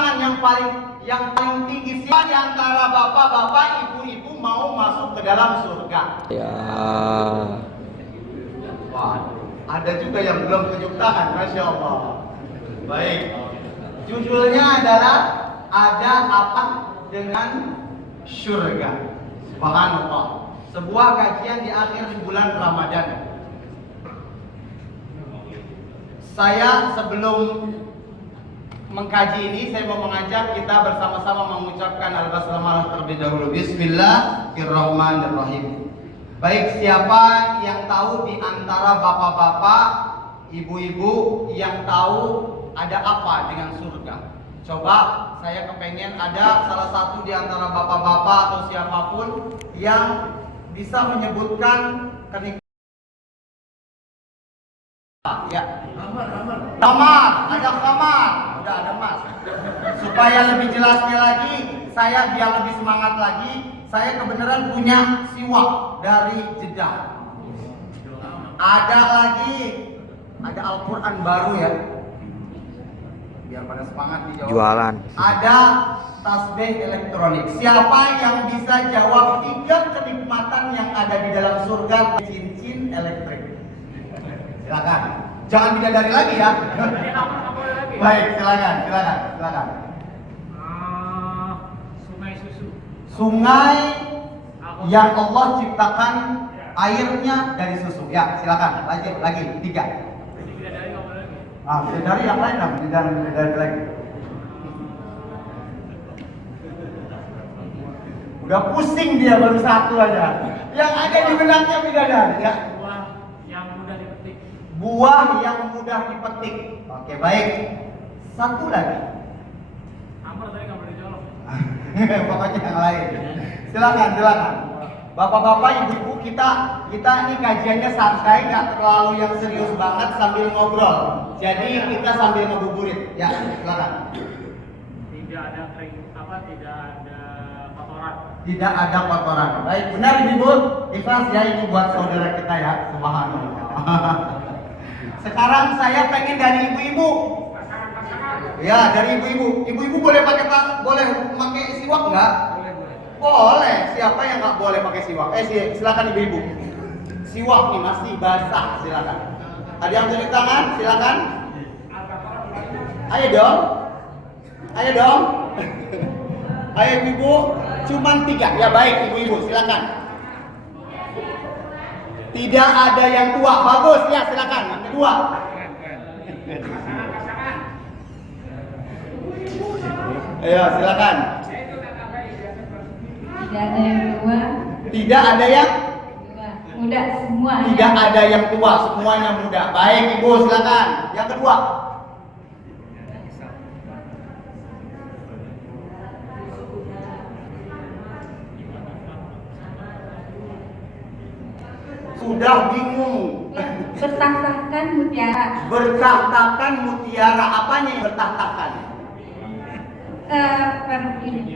tangan yang paling tinggi. Siapa di antara bapak-bapak, ibu-ibu mau masuk ke dalam surga? Ya. Wah, ada juga yang belum tunjuk tangan, masya Allah. Baik, judulnya adalah ada apa dengan surga. Subhanallah. Sebuah kajian di akhir bulan Ramadan. Saya sebelum mengkaji ini, saya mau mengajak kita bersama-sama mengucapkan al-basmalah terlebih dahulu. Bismillahirrahmanirrahim. Baik, siapa yang tahu di antara bapak-bapak, ibu-ibu yang tahu ada apa dengan surga? Coba, saya kepengen ada salah satu di antara bapak-bapak atau siapapun yang bisa menyebutkan kenikmatan. Ya. Kamar, ada kamar, udah ada mas. Supaya lebih jelasnya lagi, saya biar lebih semangat lagi, saya kebenaran punya siwak dari Jeddah. Ada lagi, ada Al-Quran baru ya. Biar pada semangat dijawab. Jualan. Ada tasbih elektronik. Siapa yang bisa jawab 3 kenikmatan yang ada di dalam surga? Cincin elektrik. Silakan. Jangan bidadari lagi ya. Baik, silakan. Sungai susu. Sungai yang Allah ciptakan airnya dari susu. Ya, silakan. Lanjut lagi 3. Bidadari yang lain lah, bidadari lagi. Udah pusing dia baru 1 aja. Yang ada di benaknya bidadari ya. Buah yang mudah dipetik. Oke, baik. 1 lagi. Amar tadi nggak boleh jawab. Pokoknya yang lain. Silakan. Bapak-bapak, ibu-ibu, kita ini kajiannya santai, nggak terlalu yang serius banget sambil ngobrol. Jadi kita sambil ngebuburit. Ya, silakan. Tidak ada tidak ada kotoran. Tidak ada kotoran. Baik, benar ibu. Ikhlas ya, ini buat saudara kita ya. Subhanallah. Sekarang saya pengen dari ibu-ibu. Ya, dari ibu-ibu. Ibu-ibu boleh pakai siwak nggak? Boleh. Siapa yang nggak boleh pakai siwak? Silakan ibu-ibu. Siwak nih masih basah, silakan. Ada yang tunjuk tangan? Silakan. Ayo dong. Ayo ibu. Cuman 3. Ya baik ibu-ibu, silakan. Tidak ada yang tua. Bagus ya, silakan. Yang kedua. Ayo, silakan. Tidak ada yang tua. Tidak ada yang muda semua. Tidak ada yang tua, semuanya muda. Baik, Ibu, silakan. Yang kedua. Sudah bingung. Bertahtakan mutiara. Bertahtakan mutiara. Apanya yang bertahtakan?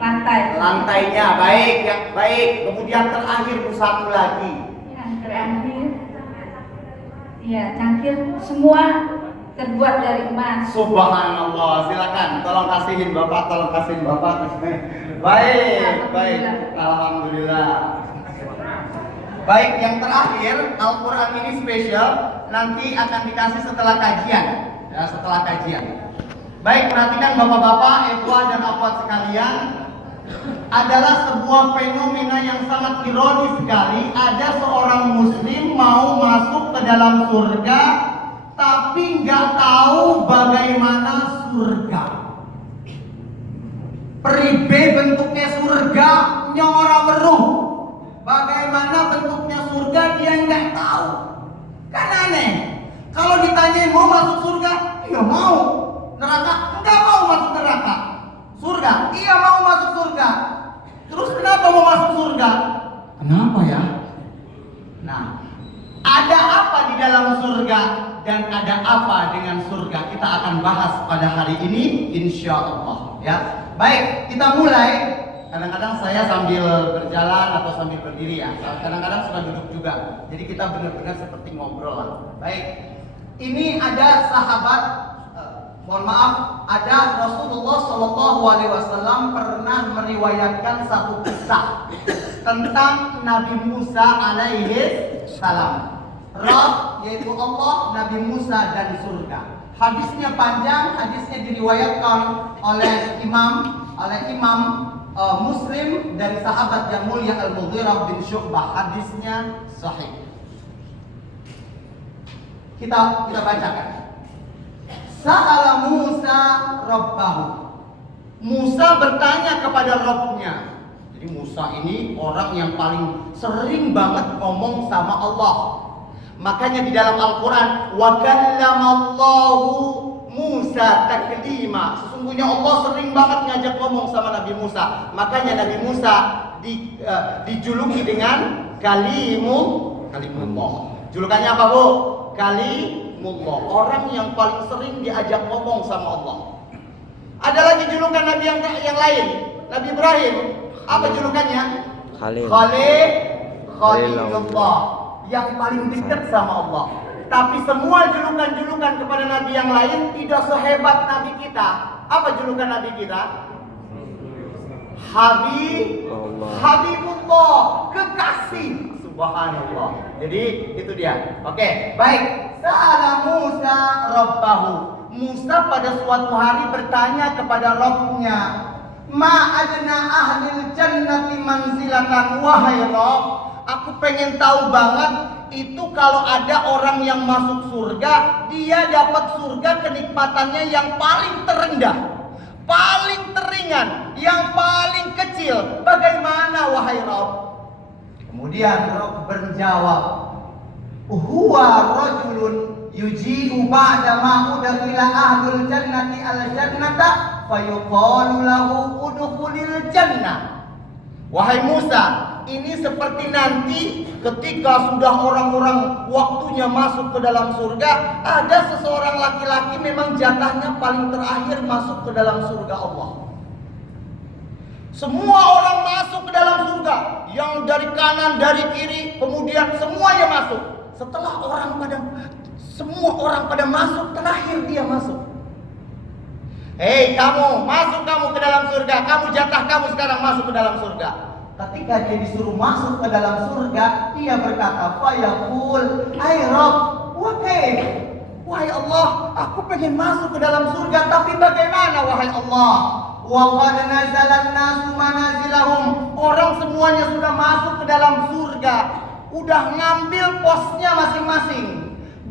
Lantai. Lantainya baik, ya baik. Kemudian terakhir 1 lagi. Yang terakhir, ya cangkir semua terbuat dari emas. Subhanallah. Silakan. Tolong kasihin bapak. Baik. Alhamdulillah. Baik, yang terakhir Al-Quran ini spesial. Nanti akan dikasih setelah kajian. Ya, setelah kajian. Baik, perhatikan bapak-bapak, ikhwah dan akhwat sekalian, adalah sebuah fenomena yang sangat ironis sekali. Ada seorang muslim mau masuk ke dalam surga, tapi nggak tahu bagaimana surga. Peribe bentuknya surga, nyora meruh. Bagaimana bentuknya surga dia nggak tahu. Kan aneh. Kalau ditanyain mau masuk surga, iya mau. Neraka? Enggak mau masuk neraka. Surga? Iya mau masuk surga. Terus kenapa mau masuk surga? Kenapa ya? Nah, ada apa di dalam surga dan ada apa dengan surga? Kita akan bahas pada hari ini, insya Allah. Ya, baik, kita mulai. Kadang-kadang saya sambil berjalan atau sambil berdiri ya. Kadang-kadang suka duduk juga. Jadi kita benar-benar seperti ngobrol lah. Baik, ini ada sahabat. Mohon maaf, ada Rasulullah Shallallahu Alaihi Wasallam pernah meriwayatkan satu kisah tentang Nabi Musa alaihi salam. Rabb yaitu Allah, Nabi Musa dan surga. Hadisnya panjang, hadisnya diriwayatkan oleh Imam Muslim dari sahabat yang mulia Al-Mughirah bin Syu'bah. Hadisnya sahih. Kita bacakan. Sa'ala Musa Rabbahu. Musa bertanya kepada Rabbnya. Jadi Musa ini orang yang paling sering banget ngomong sama Allah. Makanya di dalam Al-Quran, wa kallamallahu Musa taklima. Sesungguhnya Allah sering banget ngajak ngomong sama Nabi Musa. Makanya Nabi Musa dijuluki dengan Kalimullah. Julukannya apa, Bu? Kalimullah. Orang yang paling sering diajak ngomong sama Allah. Ada lagi julukan Nabi yang lain. Nabi Ibrahim. Apa julukannya? Khalilullah. Yang paling dekat sama Allah. Tapi semua julukan-julukan kepada Nabi yang lain tidak sehebat Nabi kita. Apa julukan Nabi kita? Habibullah, kekasih. Subhanallah. Jadi itu dia. Oke, baik. Sa'ala Musa Rabbahu. Musa pada suatu hari bertanya kepada Rabbnya, Ma adna ahlil jannati manzilatan, wahai Rabb, aku pengen tahu banget itu kalau ada orang yang masuk surga, dia dapat surga kenikmatannya yang paling terendah, paling teringan, yang paling kecil. Bagaimana wahai Rabb? Kemudian Rabb berjawab, huwa rajulun yuji'u ba'da ma udkhila ahlul jannati al-jannata fayuqalu lahu udkhulil jannah. Wahai Musa, ini seperti nanti ketika sudah orang-orang waktunya masuk ke dalam surga, ada seseorang laki-laki memang jatahnya paling terakhir masuk ke dalam surga Allah. Semua orang masuk ke dalam surga, yang dari kanan, dari kiri, kemudian semuanya masuk. Setelah semua orang pada masuk, terakhir dia masuk. Hei kamu, masuk kamu ke dalam surga. Kamu jatah kamu sekarang masuk ke dalam surga. Ketika dia disuruh masuk ke dalam surga, dia berkata, Fayaqul, ay Rabb, wa kaif? Wahai Allah, aku pengen masuk ke dalam surga, tapi bagaimana wahai Allah? Wa qad nazalan nasu manazilahum. Orang semuanya sudah masuk ke dalam surga, udah ngambil posnya masing-masing.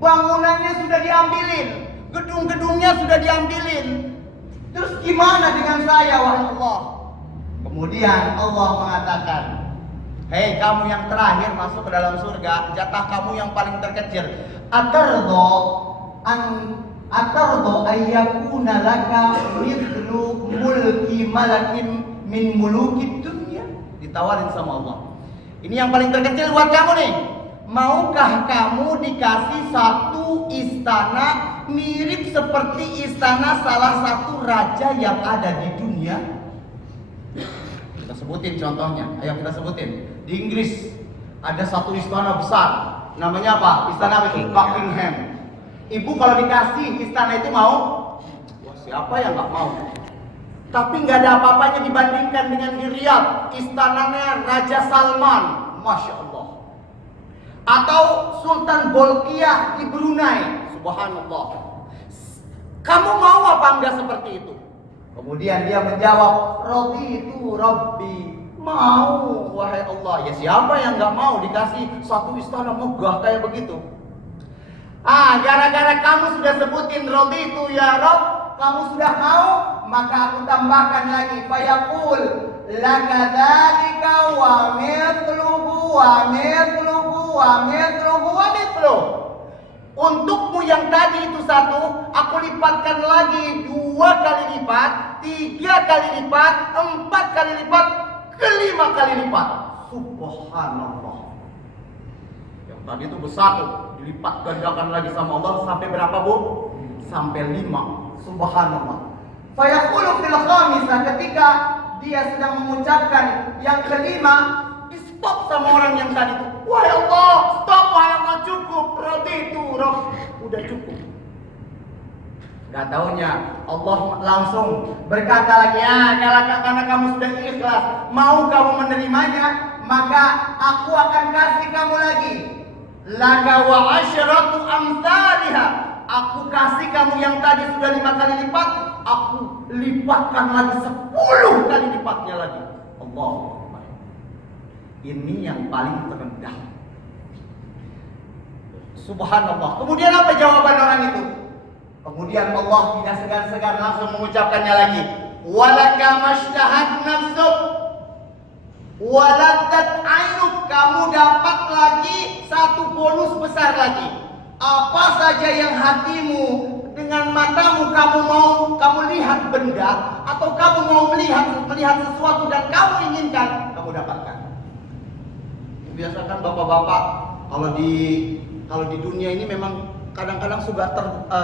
Bangunannya sudah diambilin, gedung-gedungnya sudah diambilin. Terus gimana dengan saya wahai Allah? Kemudian Allah mengatakan, hei kamu yang terakhir masuk ke dalam surga, jatah kamu yang paling terkecil. Atardo ayyakuna laka mithlu mulki malakin min mulukid dunya. Ditawarin sama Allah. Ini yang paling terkecil buat kamu nih. Maukah kamu dikasih satu istana mirip seperti istana salah satu raja yang ada di dunia? Kita sebutin contohnya. Ayo kita sebutin. Di Inggris ada satu istana besar. Namanya apa? Istana apa itu? Buckingham. Ibu kalau dikasih istana itu mau? Wah, siapa yang nggak mau? Tapi nggak ada apa-apanya dibandingkan dengan di Riyadh, istananya Raja Salman. Masya Allah. Atau Sultan Bolkiah di Brunei. Subhanallah. Kamu mau apa enggak seperti itu? Kemudian dia menjawab, Raditu Rabbi. Mau wahai Allah. Ya siapa yang enggak mau dikasih satu istana megah kayak begitu? Gara-gara kamu sudah sebutin Raditu ya Rabb, kamu sudah mau, maka aku tambahkan lagi, fayaqul laka dzalika wa mithluhu wa mithluhu wa mithluhu wa mithluhu. Untukmu yang tadi itu satu, aku lipatkan lagi 2 kali lipat, 3 kali lipat, 4 kali lipat, 5 kali lipat. Subhanallah. Yang tadi itu besar tuh, dilipat gandakan lagi sama Allah sampai berapa, Bu? Sampai 5. Subhanallah. Fayaqulu fil khamisah, ketika dia sedang mengucapkan yang kelima, di-stop sama orang yang tadi itu. Wahai Allah, stop, wahai Allah, cukup. Raditu Rabb. Udah cukup. Gak taunya Allah langsung berkata lagi, ya karena kamu sudah ikhlas, mau kamu menerimanya, maka aku akan kasih kamu lagi. Laka wa asyratu amsalihha. Aku kasih kamu yang tadi sudah 5 kali lipat, aku lipatkan lagi 10 kali lipatnya lagi. Allah. Ini yang paling terendah. Subhanallah. Kemudian apa jawaban orang itu? Kemudian Allah tidak segan-segan langsung mengucapkannya lagi. Walaka mashtahat nafsuk waladat ainuk. Kamu dapat lagi satu bonus besar lagi. Apa saja yang hatimu dengan matamu kamu lihat benda, atau kamu mau melihat sesuatu dan kamu inginkan, kamu dapatkan. Biasakan bapak-bapak kalau di dunia ini memang kadang-kadang suka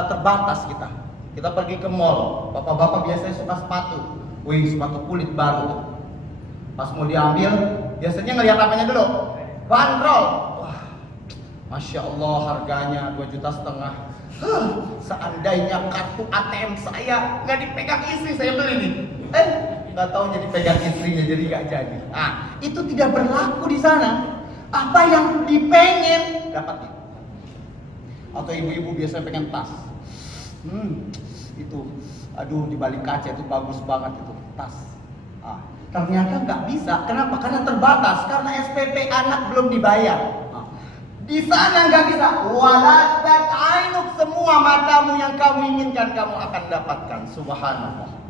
terbatas kita. Kita pergi ke mall, bapak-bapak biasanya suka sepatu. Wih, sepatu kulit baru. Pas mau diambil, biasanya ngelihat apanya dulu? Bandrol. Wah, Masya Allah harganya 2,5 juta. Seandainya kartu ATM saya nggak dipegang istri, saya beli nih. Nggak tahu jadi pegang istrinya, jadi nggak jadi. Nah, itu tidak berlaku di sana. Apa yang dipengen dapat. Atau ibu-ibu biasanya pengen tas. Itu, aduh di balik kaca itu bagus banget itu tas. Ternyata nggak bisa. Kenapa? Karena terbatas. Karena SPP anak belum dibayar. Di sana nggak bisa. Waladat ainuk, semua matamu yang kamu inginkan kamu akan dapatkan. Subhanallah.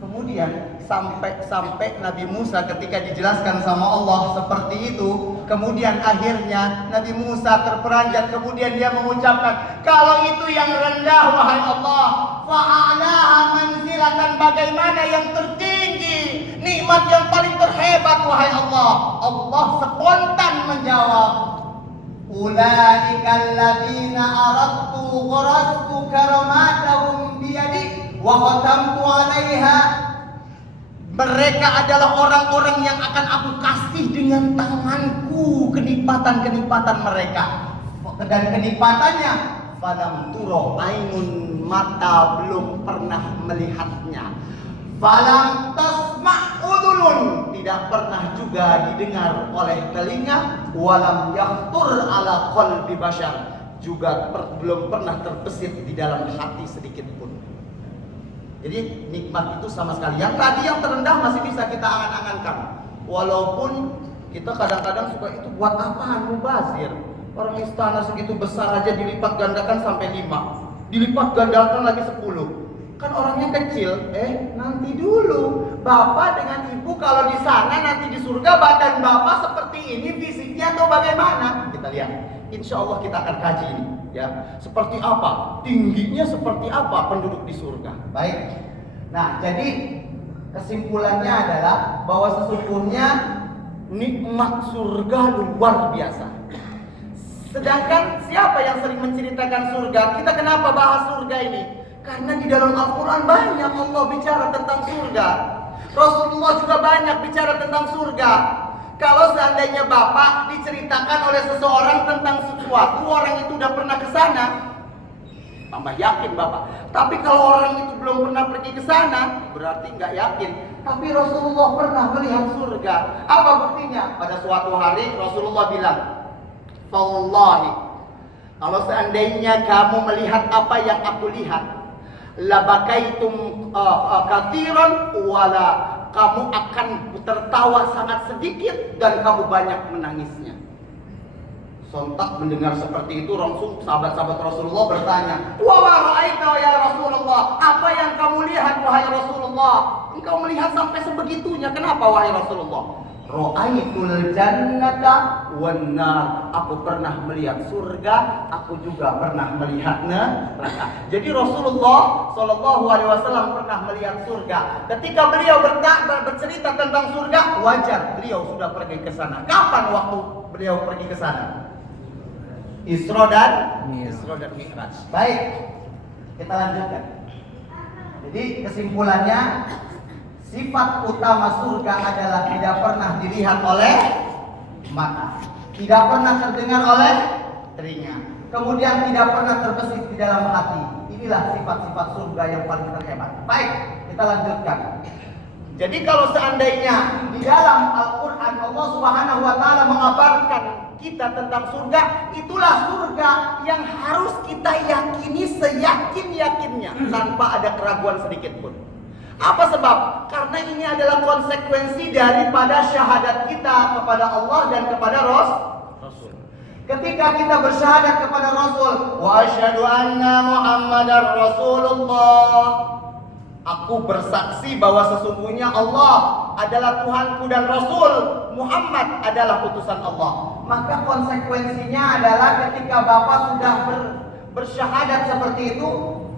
Kemudian sampai Nabi Musa ketika dijelaskan sama Allah seperti itu, kemudian akhirnya Nabi Musa terperanjat, kemudian dia mengucapkan, kalau itu yang rendah wahai Allah, fa'alaha manzilatan, bagaimana yang tertinggi, nikmat yang paling terhebat wahai Allah. Allah spontan menjawab, ulaikal ladzina aradtu gharastu karamatahum biyadi wa khatamtu 'alaiha. Mereka adalah orang-orang yang akan aku kasih dengan tanganku kenikmatan-kenikmatan mereka. Dan kenikmatannya falam turo ainun, mata belum pernah melihatnya. Falam tasma' udhunun, tidak pernah juga didengar oleh telinga. Walam yakhtur ala qalbi bashar, juga belum pernah terbesit di dalam hati sedikit pun. Jadi nikmat itu sama sekali. Yang tadi yang terendah masih bisa kita angan-angankan. Walaupun kita kadang-kadang suka itu buat apaan mubazir. Orang istana segitu besar aja dilipat gandakan sampai 5. Dilipat gandakan lagi 10. Kan orangnya kecil. Nanti dulu. Bapak dengan ibu kalau di sana nanti di surga badan bapak seperti ini fisiknya atau bagaimana? Kita lihat. Insya Allah kita akan kaji ini. Ya, seperti apa, tingginya seperti apa penduduk di surga. Baik. Nah, jadi kesimpulannya adalah bahwa sesungguhnya nikmat surga luar biasa. Sedangkan siapa yang sering menceritakan surga? Kita kenapa bahas surga ini? Karena di dalam Al-Quran banyak Allah bicara tentang surga. Rasulullah juga banyak bicara tentang surga. Kalau seandainya Bapak diceritakan oleh seseorang tentang sesuatu, orang itu udah pernah ke sana, tambah yakin Bapak. Tapi kalau orang itu belum pernah pergi ke sana, berarti nggak yakin. Tapi Rasulullah pernah melihat surga. Apa buktinya? Pada suatu hari Rasulullah bilang, "Wallahi, kalau seandainya kamu melihat apa yang aku lihat, labakaitum katsiran wala, kamu akan tertawa sangat sedikit dan kamu banyak menangisnya." Sontak mendengar seperti itu, langsung sahabat-sahabat Rasulullah bertanya, "Wa ma ra'aita ya Rasulullah? Apa yang kamu lihat wahai Rasulullah? Engkau melihat sampai sebegitunya, kenapa wahai Rasulullah?" Ra'aitul jannata wan nar. Aku pernah melihat surga, aku juga pernah melihat neraka. Jadi Rasulullah sallallahu alaihi wasallam pernah melihat surga. Ketika beliau bercerita tentang surga, wajar beliau sudah pergi ke sana. Kapan waktu beliau pergi ke sana? Isra dan Mi'raj. Baik. Kita lanjutkan. Jadi kesimpulannya, sifat utama surga adalah tidak pernah dilihat oleh mata, tidak pernah terdengar oleh telinga, kemudian tidak pernah terbesit di dalam hati. Inilah sifat-sifat surga yang paling terhebat. Baik, kita lanjutkan. Jadi kalau seandainya di dalam Al-Quran Allah Subhanahu wa Ta'ala mengabarkan kita tentang surga, itulah surga yang harus kita yakini seyakin-yakinnya tanpa ada keraguan sedikit pun. Apa sebab? Karena ini adalah konsekuensi daripada syahadat kita kepada Allah dan kepada Rasul. Ketika kita bersyahadat kepada Rasul, wa asyhadu anna Muhammadar Rasulullah, aku bersaksi bahwa sesungguhnya Allah adalah Tuhanku dan Rasul, Muhammad adalah utusan Allah. Maka konsekuensinya adalah ketika Bapak sudah bersyahadat seperti itu,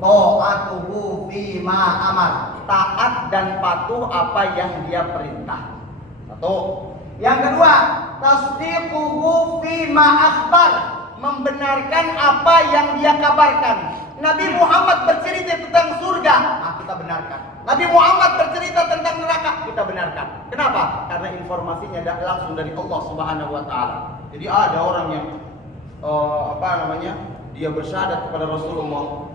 ta'atuhu fima amar, taat dan patuh apa yang dia perintah. Satu. Yang kedua, tasdiquhu fima akhbar, membenarkan apa yang dia kabarkan. Nabi Muhammad bercerita tentang surga, nah kita benarkan. Nabi Muhammad bercerita tentang neraka, kita benarkan. Kenapa? Karena informasinya langsung dari Allah Subhanahu wa Ta'ala. Jadi ada orang yang dia bersyahadat kepada Rasulullah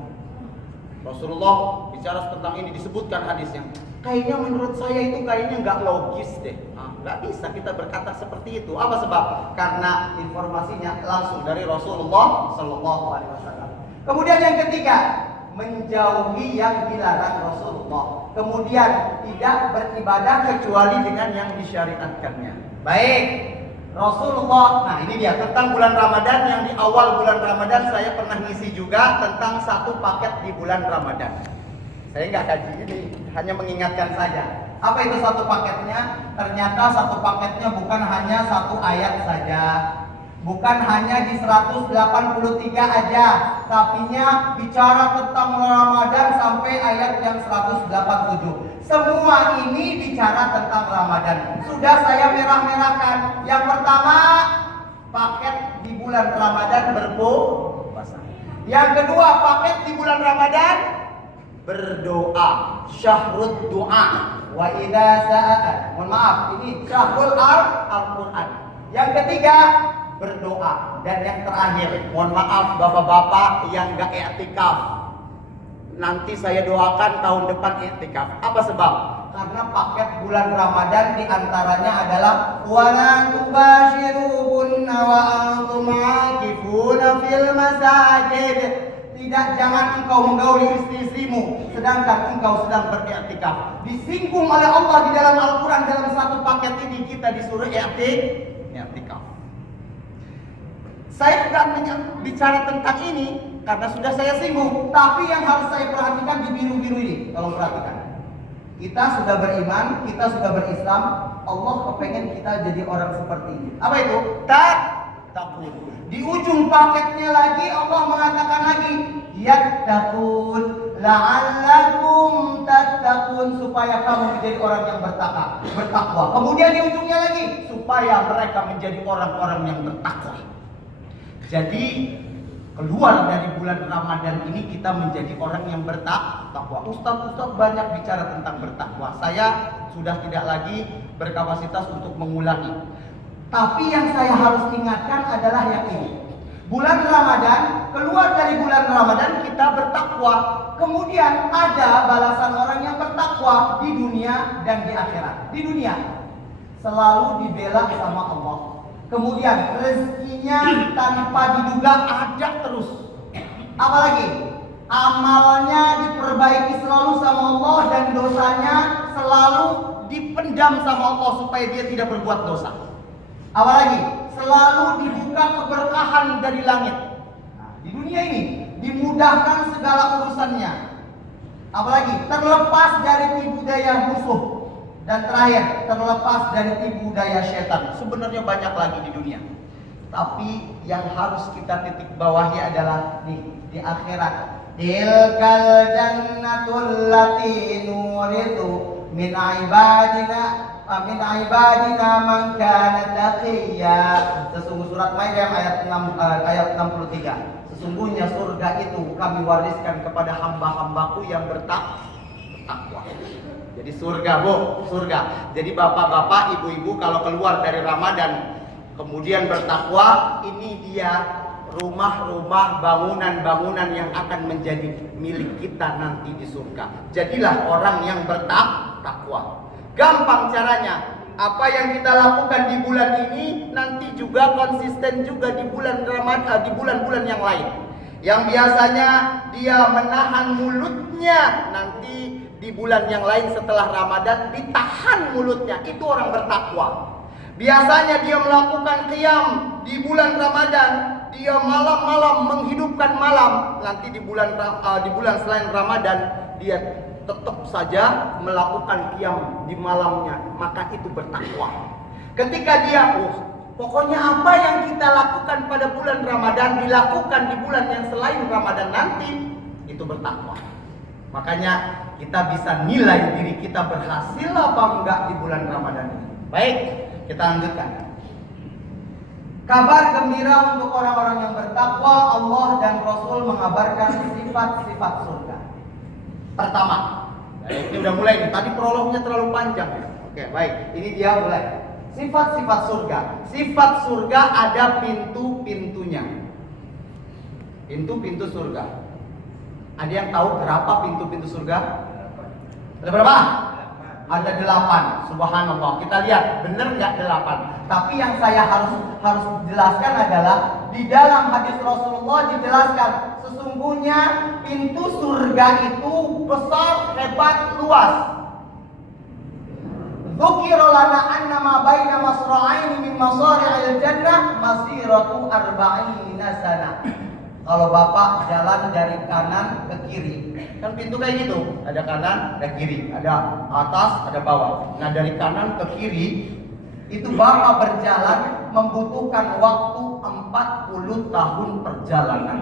bicara tentang ini, disebutkan hadisnya. Kayaknya menurut saya itu kayaknya nggak logis deh. Nggak bisa kita berkata seperti itu. Apa sebab? Karena informasinya langsung dari Rasulullah Sallallahu Alaihi Wasallam. Kemudian yang ketiga, menjauhi yang dilarang Rasulullah. Kemudian tidak beribadah kecuali dengan yang disyariatkannya. Baik, Rasulullah. Nah ini dia tentang bulan Ramadan, yang di awal bulan Ramadan saya pernah ngisi juga tentang satu paket di bulan Ramadan. Saya nggak kaji ini, hanya mengingatkan saja. Apa itu satu paketnya? Ternyata satu paketnya bukan hanya satu ayat saja, bukan hanya di 183 aja, tapinya bicara tentang Ramadan sampai ayat yang 187. Semua ini bicara tentang Ramadan. Sudah saya merah-merahkan. Yang pertama, paket di bulan Ramadan berpuasa. Yang kedua, paket di bulan Ramadan berdoa, syahrul doa. Wa idza sa'at. Mohon maaf, ini syahrul Al-Qur'an. Yang ketiga, berdoa. Dan yang terakhir, mohon maaf bapak-bapak yang enggak i'tikaf, nanti saya doakan tahun depan i'tikaf. Apa sebab? Karena paket bulan Ramadan diantaranya adalah wala tubashiruhunna wa antum aakifuna fil masajid. Tidak, jangan engkau menggauli istri-istrimu sedangkan engkau sedang beriktikaf. Disinggung oleh Allah di dalam Al-Quran. Dalam satu paket ini kita disuruh i'tikaf. Saya bukan bicara tentang ini karena sudah saya singgung, tapi yang harus saya perhatikan di biru-biru ini. Tolong perhatikan. Kita sudah beriman, kita sudah berislam, Allah kepengen kita jadi orang seperti ini. Apa itu? Takut. Di ujung paketnya lagi Allah mengatakan lagi, yattaqun la'allakum tattaqun, supaya kamu menjadi orang yang bertakwa. Kemudian di ujungnya lagi, supaya mereka menjadi orang-orang yang bertakwa. Jadi keluar dari bulan Ramadan ini kita menjadi orang yang bertakwa. Ustaz banyak bicara tentang bertakwa. Saya sudah tidak lagi berkapasitas untuk mengulangi. Tapi yang saya harus ingatkan adalah yang ini. Bulan Ramadan, keluar dari bulan Ramadan kita bertakwa. Kemudian ada balasan orang yang bertakwa di dunia dan di akhirat. Di dunia selalu dibela sama Allah. Kemudian rezekinya tanpa diduga ada terus. Apalagi amalnya diperbaiki selalu sama Allah dan dosanya selalu dipendam sama Allah supaya dia tidak berbuat dosa. Apalagi selalu dibuka keberkahan dari langit. Nah, di dunia ini dimudahkan segala urusannya. Apalagi terlepas dari tipu daya musuh. Dan terakhir, terlepas dari tipu daya setan. Sebenarnya banyak lagi di dunia. Tapi yang harus kita titik bawahi adalah di akhirat. Tilkal jannatul lati nuridu min ibadina man kana taqiyya. Sesungguhnya surat Maryam ayat 63. Sesungguhnya surga itu kami wariskan kepada hamba-hambaku yang bertakwa. Jadi surga, surga. Jadi bapak-bapak, ibu-ibu kalau keluar dari Ramadan kemudian bertakwa, ini dia rumah-rumah, bangunan-bangunan yang akan menjadi milik kita nanti di surga. Jadilah orang yang bertakwa. Gampang caranya. Apa yang kita lakukan di bulan ini nanti juga konsisten juga di bulan Ramadan, di bulan-bulan yang lain. Yang biasanya dia menahan mulutnya, nanti di bulan yang lain setelah Ramadan ditahan mulutnya. Itu orang bertakwa. Biasanya dia melakukan qiyam di bulan Ramadan, dia malam-malam menghidupkan malam. Nanti di bulan selain Ramadan dia tetap saja melakukan qiyam di malamnya, maka itu bertakwa. Ketika dia pokoknya apa yang kita lakukan pada bulan Ramadan dilakukan di bulan yang selain Ramadan nanti, itu bertakwa. Makanya kita bisa nilai diri kita berhasil apa enggak di bulan Ramadan ini. Baik, kita lanjutkan. Kabar gembira untuk orang-orang yang bertakwa, Allah dan Rasul mengabarkan sifat-sifat surga. Pertama, ini udah mulai nih. Tadi prolognya terlalu panjang ya. Oke, baik. Ini dia mulai. Sifat-sifat surga. Sifat surga ada pintu-pintunya. Pintu-pintu surga. Ada yang tahu berapa pintu-pintu surga? Ada berapa? Ada 8. Subhanallah. Kita lihat benar nggak 8. Tapi yang saya harus jelaskan adalah di dalam hadis Rasulullah dijelaskan sesungguhnya pintu surga itu besar, hebat, luas. Dzukira lana anna ma baina masra'ain min masari'il jannah masiratu 40 sana. Kalau Bapak jalan dari kanan ke kiri, kan pintu kayak gitu, ada kanan, ada kiri, ada atas, ada bawah. Nah, dari kanan ke kiri itu Bapak berjalan membutuhkan waktu 40 tahun perjalanan.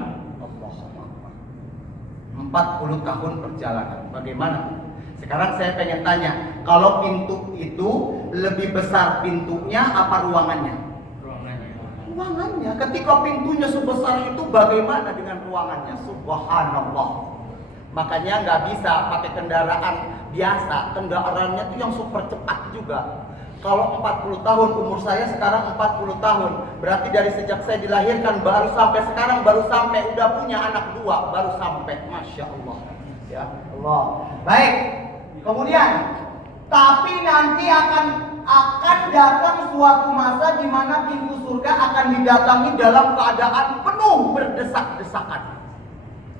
40 tahun perjalanan. Bagaimana? Sekarang saya pengen tanya, kalau pintu itu lebih besar pintunya apa ruangannya? Ruangannya. Ketika pintunya sebesar itu bagaimana dengan ruangannya? Subhanallah. Makanya nggak bisa pakai kendaraan biasa. Kendaraannya itu yang super cepat juga. Kalau 40 tahun, umur saya sekarang 40 tahun. Berarti dari sejak saya dilahirkan baru sampai sekarang baru sampai, udah punya anak 2 baru sampai. Masya Allah. Ya Allah. Baik. Kemudian, tapi nanti akan datang suatu masa di mana pintu surga akan didatangi dalam keadaan penuh berdesak-desakan.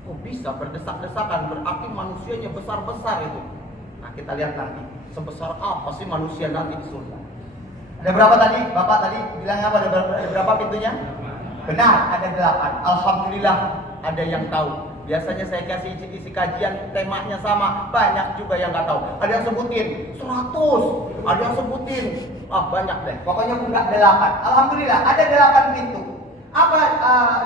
Oh, bisa berdesak-desakan, berarti manusianya besar-besar itu. Nah, kita lihat nanti sebesar apa sih manusia nanti di surga. Ada berapa tadi? Bapak tadi bilang apa? Ada berapa pintunya? Benar, ada 8. Alhamdulillah ada yang tahu. Biasanya saya kasih isi kajian temanya sama, banyak juga yang nggak tahu. Ada yang sebutin 100, ada yang sebutin banyak deh. Pokoknya enggak 8. Alhamdulillah ada 8 pintu. Apa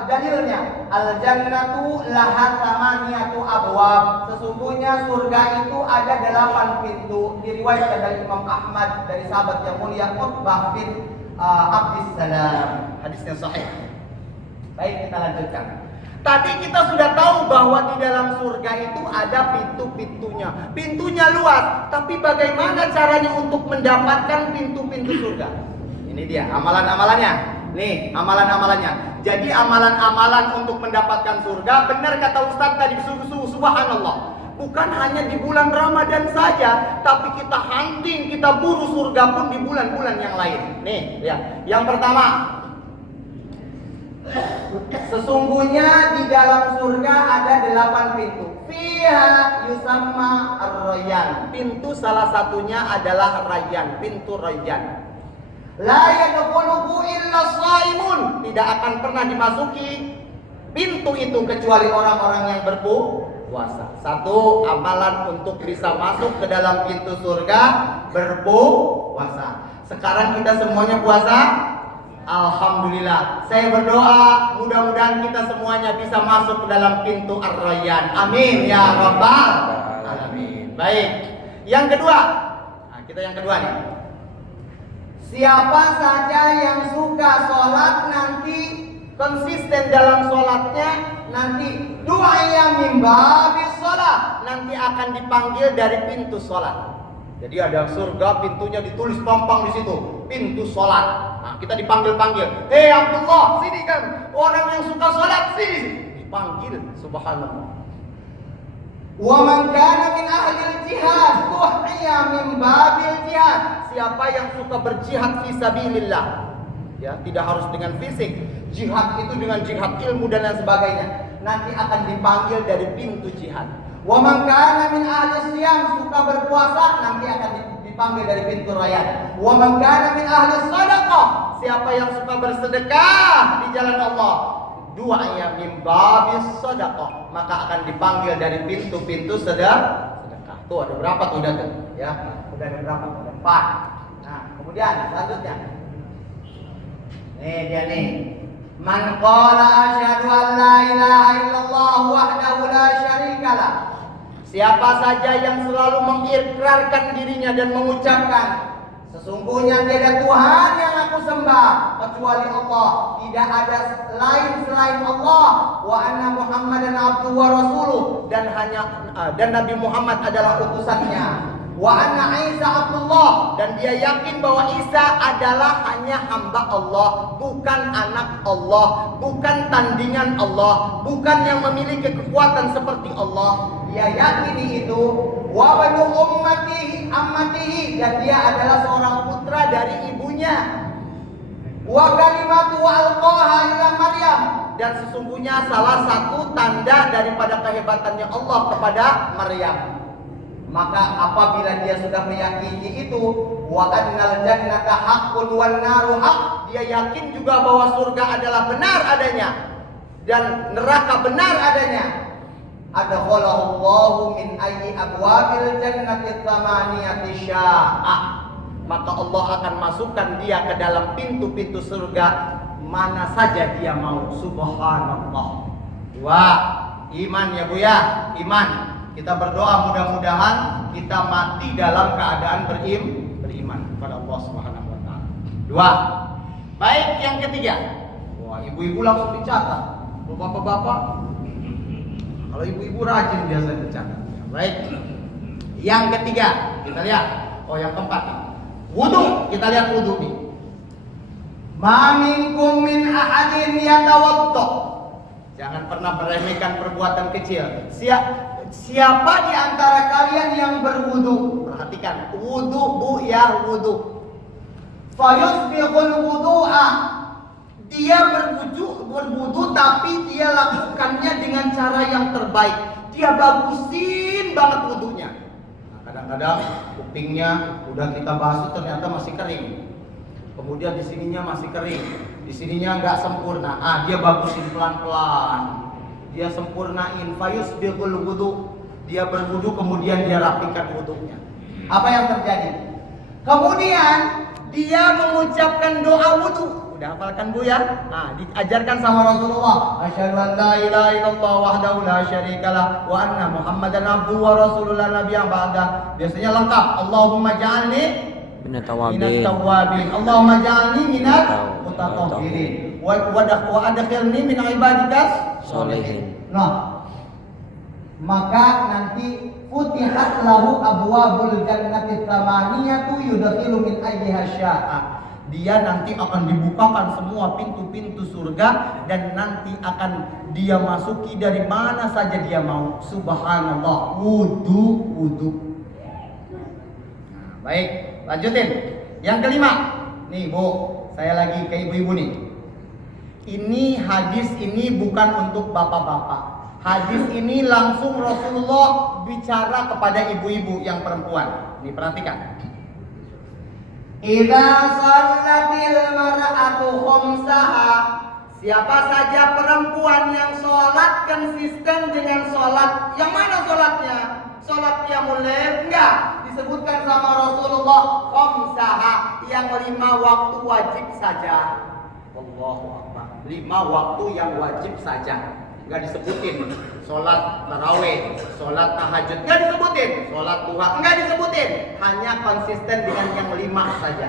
dalilnya? Al-jannatu laha thamaniyatu abwab. Sesungguhnya surga itu ada 8 pintu. Diriwayatkan dari Imam Ahmad dari sahabat yang mulia Uqbah bin Abdissalam. Hadisnya sahih. Baik, kita lanjutkan. Tadi kita sudah tahu bahwa di dalam surga itu ada pintu-pintunya. Pintunya luas, tapi bagaimana caranya untuk mendapatkan pintu-pintu surga? Ini dia amalan-amalannya. Nih, amalan-amalannya. Jadi amalan-amalan untuk mendapatkan surga, benar kata Ustaz tadi, subhanallah. Bukan hanya di bulan Ramadan saja, tapi kita hunting, kita buru surga pun di bulan-bulan yang lain. Nih, ya. Yang pertama, sesungguhnya di dalam surga ada 8 pintu. Fiha yusamma ar-rayyan. Pintu salah satunya adalah Rayyan, pintu Rayyan. La yadkhuluhu illa shaimun. Tidak akan pernah dimasuki pintu itu kecuali orang-orang yang berpuasa. Satu amalan untuk bisa masuk ke dalam pintu surga, berpuasa. Sekarang kita semuanya puasa. Alhamdulillah. Saya berdoa mudah-mudahan kita semuanya bisa masuk ke dalam pintu Ar-Rayyan. Amin ya rabbal alamin. Baik. Yang kedua. Nah, kita yang kedua nih. Siapa saja yang suka sholat nanti konsisten dalam sholatnya, nanti du'a min babis sholat, nanti akan dipanggil dari pintu sholat. Jadi ada surga, pintunya ditulis pampang di situ, pintu sholat. Nah, kita dipanggil-panggil, hei Abdullah, sini kan, orang yang suka sholat, sini. Dipanggil, subhanallah. Wa man kana min ahli jihad, tuhya min babil jihad. Siapa yang suka berjihad fi sabilillah, ya, tidak harus dengan fisik. Jihad itu dengan jihad ilmu dan lain sebagainya, nanti akan dipanggil dari pintu jihad. Wa man kana min ahli siyam, suka berpuasa, nanti akan dipanggil dari pintu rayyan. Wa man kana min ahli sadaqah, siapa yang suka bersedekah di jalan Allah, du'aya min babis sadaqah, maka akan dipanggil dari pintu-pintu sedekah. Tuh ada berapa tuh udah tuh, ya? Udah ada berapa? Ada 4. Nah, kemudian selanjutnya. Nih dia nih. Man qala asyhadu an la ilaha illallah wahdahu la syarikalah. Siapa saja yang selalu mengikrarkan dirinya dan mengucapkan, sesungguhnya tiada Tuhan yang aku sembah kecuali Allah, tidak ada lain selain Allah, wa anna Muhammadan abduhu wa rasuluh, dan Nabi Muhammad adalah utusannya, wa anna Isa Abdullah, dan dia yakin bahwa Isa adalah hanya hamba Allah, bukan anak Allah, bukan tandingan Allah, bukan yang memiliki kekuatan seperti Allah. Dia yakini itu, wa banu ammatihi, dan dia adalah seorang putra dari ibunya. Wa kalimatu alqaha ila Maryam, dan sesungguhnya salah satu tanda daripada kehebatannya Allah kepada Maryam. Maka apabila dia sudah meyakini itu, wa annal jannata haqqun wan naru haqq, dia yakin juga bahwa surga adalah benar adanya dan neraka benar adanya. Adkhalahu Allahu min ayyi abwabil jannati tsamaniyati syaa, maka Allah akan masukkan dia ke dalam pintu-pintu surga mana saja dia mau. Subhanallah. 2. Iman ya Bu ya, iman. Kita berdoa mudah-mudahan kita mati dalam keadaan beriman kepada Allah Subhanahu wa taala. 2. Baik, yang ketiga. Wah, ibu-ibu langsung dicatat. Bapak-bapak, kalau ibu-ibu rajin biasa dicatat. Baik. Yang ketiga, kita lihat. Oh, yang keempat. Wudu, kita lihat wudu nih. Ma minkum min ahadin yatawadda. Jangan pernah meremehkan perbuatan kecil. Siapa di antara kalian yang berwudu? Perhatikan, wudu Bu ya, wudu. Fayusbighul wudu'a. Dia berwudu tapi dia lakukannya dengan cara yang terbaik. Dia bagusin banget wudunya. Nah, kadang-kadang kupingnya udah kita basuh ternyata masih kering. Kemudian di sininya masih kering, di sininya nggak sempurna. Dia bagusin pelan-pelan. Dia sempurnain, fayusbighul wudu. Dia berwudu kemudian dia rapikan wudunya. Apa yang terjadi? Kemudian dia mengucapkan doa wudu. Udah hafalkan Bu ya? Nah, diajarkan sama Rasulullah. Asyhadu an la ilaha illallah wahdahu la syarikalah wa anna Muhammadan abduhu wa rasuluh la nabiyya ba'da. Biasanya lengkap. Allahumma ja'alni minat tawabin. Allahumma ja'alni minat mutatahhirin. Wa adkhilni min ibadikas sholihin. Nah, maka nanti futihat lahu abwabul jannati tsamaniyatu yudkhilu min ayyiha syaa. Dia nanti akan dibukakan semua pintu-pintu surga dan nanti akan dia masuki dari mana saja dia mau. Subhanallah. Wudu. Nah, baik, lanjutin. Yang kelima. Nih Bu, saya lagi ke ibu-ibu nih. Ini hadis ini bukan untuk bapak-bapak. Hadis ini langsung Rasulullah bicara kepada ibu-ibu yang perempuan. Nih perhatikan. Idza shallatil mar'atu khamsaha, siapa saja perempuan yang sholat konsisten dengan sholat. Yang mana sholatnya? Sholat qiyamul lail? Enggak, disebutkan sama Rasulullah khamsaha, yang 5 waktu wajib saja. Allahu Akbar. 5 waktu yang wajib saja. Enggak disebutin sholat tarawih, sholat tahajud, enggak disebutin, sholat duha enggak disebutin, hanya konsisten dengan yang 5 saja.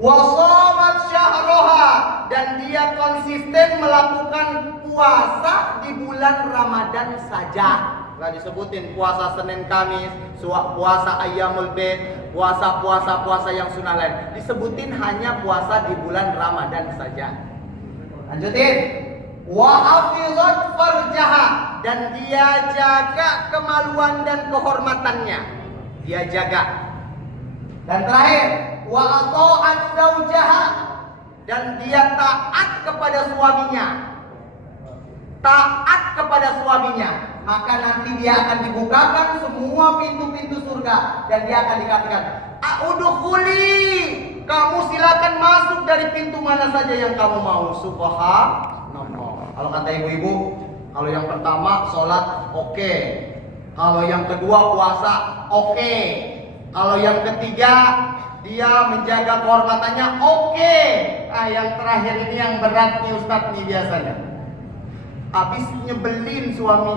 Wa shamat syahraha, dan dia konsisten melakukan puasa di bulan Ramadan saja. Nggak disebutin puasa Senin Kamis, puasa Ayyamul Bid, puasa yang sunnah lain. Disebutin hanya puasa di bulan Ramadan saja. Lanjutin. Wa hafizat farjaha, dan dia jaga kemaluan dan kehormatannya. Dia jaga. Dan terakhir, wa ata'at zaujaha, dan dia taat kepada suaminya. Taat kepada suaminya, maka nanti dia akan dibukakan semua pintu-pintu surga dan dia akan dikatakan, "Udkhuli, kamu silakan masuk dari pintu mana saja yang kamu mau." Subhanallah. Kalau kata ibu-ibu, kalau yang pertama sholat oke. Kalau yang kedua puasa oke. Kalau yang ketiga dia menjaga kehormatannya oke. Yang terakhir ini yang berat nih Ustadz nih biasanya. Habis nyebelin suami,